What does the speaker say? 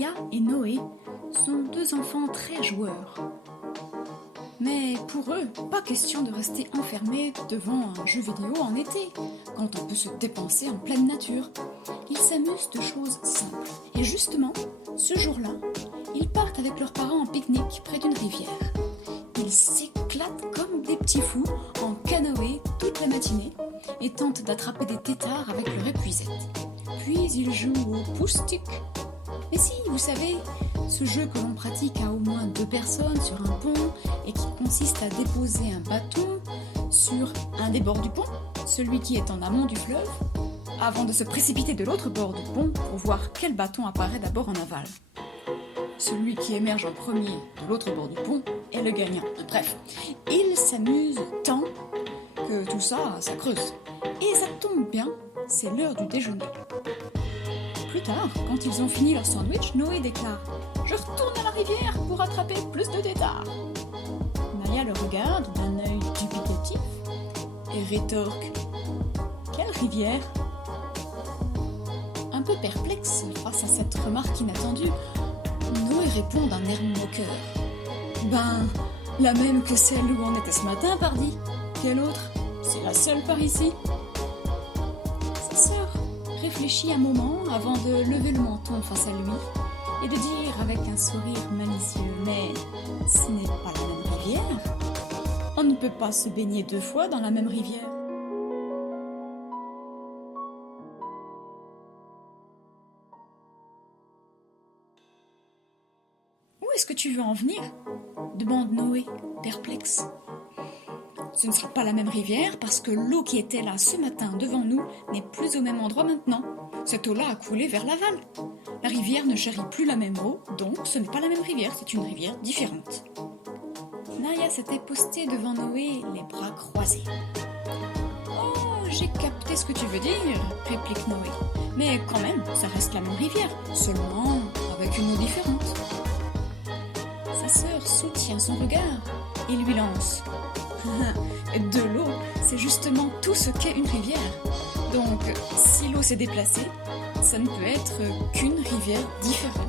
Naya et Noé sont deux enfants très joueurs. Mais pour eux, pas question de rester enfermés devant un jeu vidéo en été, quand on peut se dépenser en pleine nature. Ils s'amusent de choses simples. Et justement, ce jour-là, ils partent avec leurs parents en pique-nique près d'une rivière. Ils s'éclatent comme des petits fous en canoë toute la matinée et tentent d'attraper des têtards avec leur épuisette. Puis ils jouent au push-stick. Mais si, vous savez, ce jeu que l'on pratique à au moins 2 personnes sur un pont et qui consiste à déposer un bâton sur un des bords du pont, celui qui est en amont du fleuve, avant de se précipiter de l'autre bord du pont pour voir quel bâton apparaît d'abord en aval. Celui qui émerge en premier de l'autre bord du pont est le gagnant. Bref, ils s'amusent tant que tout ça, ça creuse. Et ça tombe bien, c'est l'heure du déjeuner. Plus tard, quand ils ont fini leur sandwich, Noé déclare « Je retourne à la rivière pour attraper plus de têtards !» Naya le regarde d'un œil dubitatif et rétorque « Quelle rivière ?» Un peu perplexe face à cette remarque inattendue, Noé répond d'un air moqueur « Ben, la même que celle où on était ce matin, pardi. Quelle autre? C'est la seule par ici. » Sa sœur réfléchit un moment avant de lever le menton face à lui et de dire avec un sourire malicieux « Mais ce n'est pas la même rivière. On ne peut pas se baigner 2 fois dans la même rivière. » Où est-ce que tu veux en venir? Demande Noé, perplexe. Ce ne sera pas la même rivière parce que l'eau qui était là ce matin devant nous n'est plus au même endroit maintenant. Cette eau-là a coulé vers l'aval. La rivière ne charrie plus la même eau, donc ce n'est pas la même rivière, c'est une rivière différente. Naya s'était postée devant Noé, les bras croisés. Oh, j'ai capté ce que tu veux dire, réplique Noé. Mais quand même, ça reste la même rivière, seulement avec une eau différente. Sa sœur soutient son regard et lui lance. De l'eau, c'est justement tout ce qu'est une rivière. Donc, si l'eau s'est déplacée, ça ne peut être qu'une rivière différente.